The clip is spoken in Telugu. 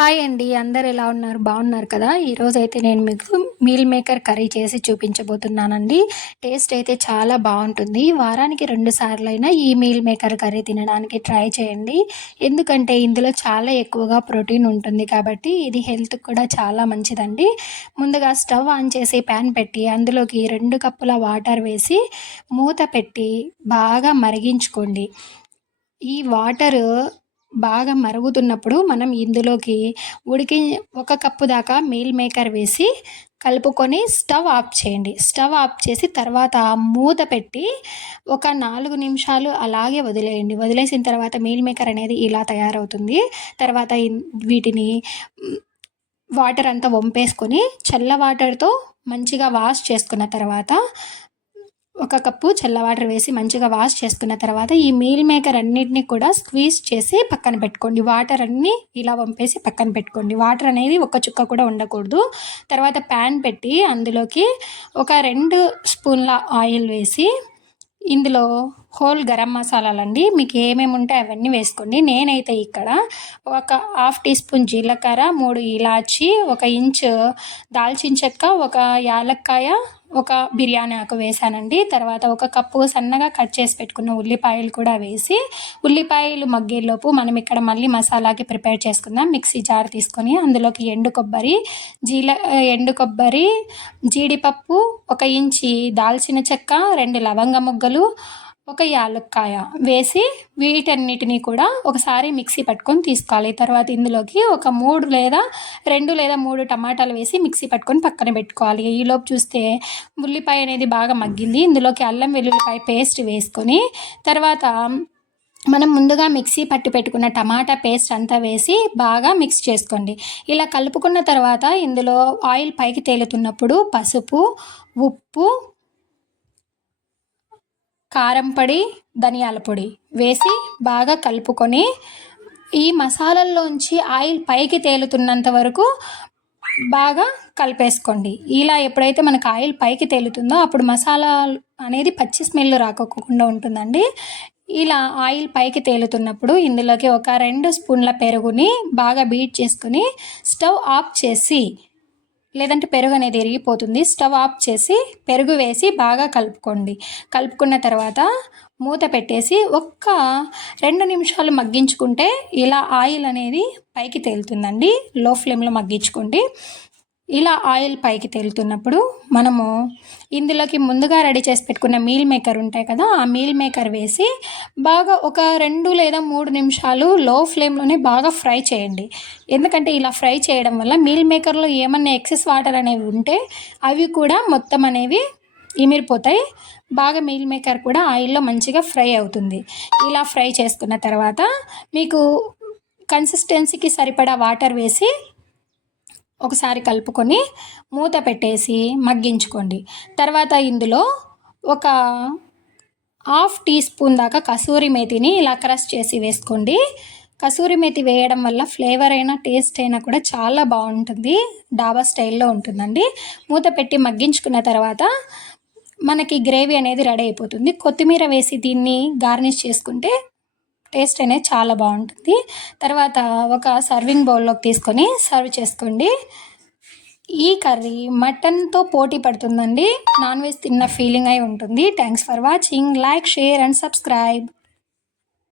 హాయ్ అండి. అందరూ ఎలా ఉన్నారు? బాగున్నారు కదా! ఈరోజైతే నేను మీకు మీల్ మేకర్ కర్రీ చేసి చూపించబోతున్నానండి. టేస్ట్ అయితే చాలా బావుంటుంది. వారానికి 2 సార్లైనా ఈ మీల్ మేకర్ కర్రీ తినడానికి ట్రై చేయండి. ఎందుకంటే ఇందులో చాలా ఎక్కువగా ప్రోటీన్ ఉంటుంది కాబట్టి ఇది హెల్త్‌కి కూడా చాలా మంచిదండి. ముందుగా స్టవ్ ఆన్ చేసి పాన్ పెట్టి అందులోకి 2 కప్పుల వాటర్ వేసి మూత పెట్టి బాగా మరిగించుకోండి. ఈ వాటరు బాగా మరుగుతున్నప్పుడు మనం ఇందులోకి ఉడికి ఒక కప్పు దాకా మీల్ మేకర్ వేసి కలుపుకొని స్టవ్ ఆఫ్ చేయండి. స్టవ్ ఆఫ్ చేసి తర్వాత మూత పెట్టి ఒక 4 నిమిషాలు అలాగే వదిలేయండి. వదిలేసిన తర్వాత మీల్ మేకర్ అనేది ఇలా తయారవుతుంది. తర్వాత వీటిని హ్మ్, వాటర్ అంతా వంపేసుకొని చల్ల వాటర్‌తో మంచిగా వాష్ చేసుకున్న తర్వాత ఒక కప్పు చల్ల వాటర్ వేసి మంచిగా వాష్ చేసుకున్న తర్వాత ఈ మీల్ మేకర్ అన్నిటిని కూడా స్క్వీజ్ చేసి పక్కన పెట్టుకోండి. వాటర్ అన్నీ ఇలా వంపేసి పక్కన పెట్టుకోండి. వాటర్ అనేది ఒక్క చుక్క కూడా ఉండకూడదు. తర్వాత ప్యాన్ పెట్టి అందులోకి ఒక 2 స్పూన్ల ఆయిల్ వేసి ఇందులో హోల్ గరం మసాలాలండి. మీకు ఏమేమి ఉంటే అవన్నీ వేసుకోండి. నేనైతే ఇక్కడ ఒక హాఫ్ టీ స్పూన్ జీలకర్ర, 3 ఇలాచి, 1 ఇంచు దాల్చిన చెక్క, ఒక యాలక్కాయ, ఒక బిర్యానీ ఆకు వేసానండి. తర్వాత ఒక కప్పు సన్నగా కట్ చేసి పెట్టుకున్న ఉల్లిపాయలు కూడా వేసి ఉల్లిపాయలు మగ్గేలోపు మనం ఇక్కడ మళ్ళీ మసాలాకి ప్రిపేర్ చేసుకుందాం. మిక్సీ జార్ తీసుకొని అందులోకి ఎండు కొబ్బరి, జీడిపప్పు, 1 ఇంచి దాల్చిన చెక్క, 2 లవంగ ముగ్గలు, ఒక యాలక్కాయ వేసి వీటన్నిటిని కూడా ఒకసారి మిక్సీ పట్టుకొని తీసుకోవాలి. తర్వాత ఇందులోకి ఒక 2 లేదా 3 టమాటాలు వేసి మిక్సీ పట్టుకొని పక్కన పెట్టుకోవాలి. ఈలోపు చూస్తే ఉల్లిపాయ అనేది బాగా మగ్గింది. ఇందులోకి అల్లం వెల్లుల్లిపాయ పేస్ట్ వేసుకొని తర్వాత మనం ముందుగా మిక్సీ పట్టి పెట్టుకున్న టమాటా పేస్ట్ అంతా వేసి బాగా మిక్స్ చేసుకోండి. ఇలా కలుపుకున్న తర్వాత ఇందులో ఆయిల్ పైకి తేలుతున్నప్పుడు పసుపు, ఉప్పు, కారం పొడి, ధనియాల పొడి వేసి బాగా కలుపుకొని ఈ మసాలాల్లోంచి ఆయిల్ పైకి తేలుతున్నంత వరకు బాగా కలిపేసుకోండి. ఇలా ఎప్పుడైతే మనకు ఆయిల్ పైకి తేలుతుందో అప్పుడు మసాలా అనేది పచ్చి స్మెల్ రాకోకుండా ఉంటుందండి. ఇలా ఆయిల్ పైకి తేలుతున్నప్పుడు ఇందులోకి ఒక 2 స్పూన్ల పెరుగుని బాగా బీట్ చేసుకొని స్టవ్ ఆఫ్ చేసి, లేదంటే పెరుగు అనేది ఇరిగిపోతుంది. స్టవ్ ఆఫ్ చేసి పెరుగు వేసి బాగా కలుపుకోండి. కలుపుకున్న తర్వాత మూత పెట్టేసి ఒక్క 2 నిమిషాలు మగ్గించుకుంటే ఇలా ఆయిల్ అనేది పైకి తేలుతుందండి. లో ఫ్లేమ్లో మగ్గించుకోండి. ఇలా ఆయిల్ పైకి తేలుతున్నప్పుడు మనము ఇందులోకి ముందుగా రెడీ చేసి పెట్టుకున్న మీల్ మేకర్ ఉంటాయి కదా, ఆ మీల్ మేకర్ వేసి బాగా ఒక 2 లేదా 3 నిమిషాలు లో ఫ్లేమ్లోనే బాగా ఫ్రై చేయండి. ఎందుకంటే ఇలా ఫ్రై చేయడం వల్ల మీల్ మేకర్లో ఏమన్నా ఎక్సెస్ వాటర్ అనేవి ఉంటే అవి కూడా మొత్తం అనేవి ఇమిరిపోతాయి. బాగా మీల్ మేకర్ కూడా ఆయిల్లో మంచిగా ఫ్రై అవుతుంది. ఇలా ఫ్రై చేసుకున్న తర్వాత మీకు కన్సిస్టెన్సీకి సరిపడా వాటర్ వేసి ఒకసారి కలుపుకొని మూత పెట్టేసి మగ్గించుకోండి. తర్వాత ఇందులో ఒక హాఫ్ టీ స్పూన్ దాకా కసూరి మేతిని ఇలా క్రష్ చేసి వేసుకోండి. కసూరి మేతి వేయడం వల్ల ఫ్లేవర్ అయినా టేస్ట్ అయినా కూడా చాలా బాగుంటుంది. డాబా స్టైల్లో ఉంటుందండి. మూత పెట్టి మగ్గించుకున్న తర్వాత మనకి గ్రేవీ అనేది రెడీ అయిపోతుంది. కొత్తిమీర వేసి దీన్ని గార్నిష్ చేసుకుంటే టేస్ట్ అనేది చాలా బాగుంటుంది. తర్వాత ఒక సర్వింగ్ బౌల్లోకి తీసుకొని సర్వ్ చేసుకోండి. ఈ కర్రీ మటన్తో పోటీ పడుతుందండి. నాన్ వెజ్ తిన్న ఫీలింగ్ అయి ఉంటుంది. Thanks for watching. Like, share and subscribe.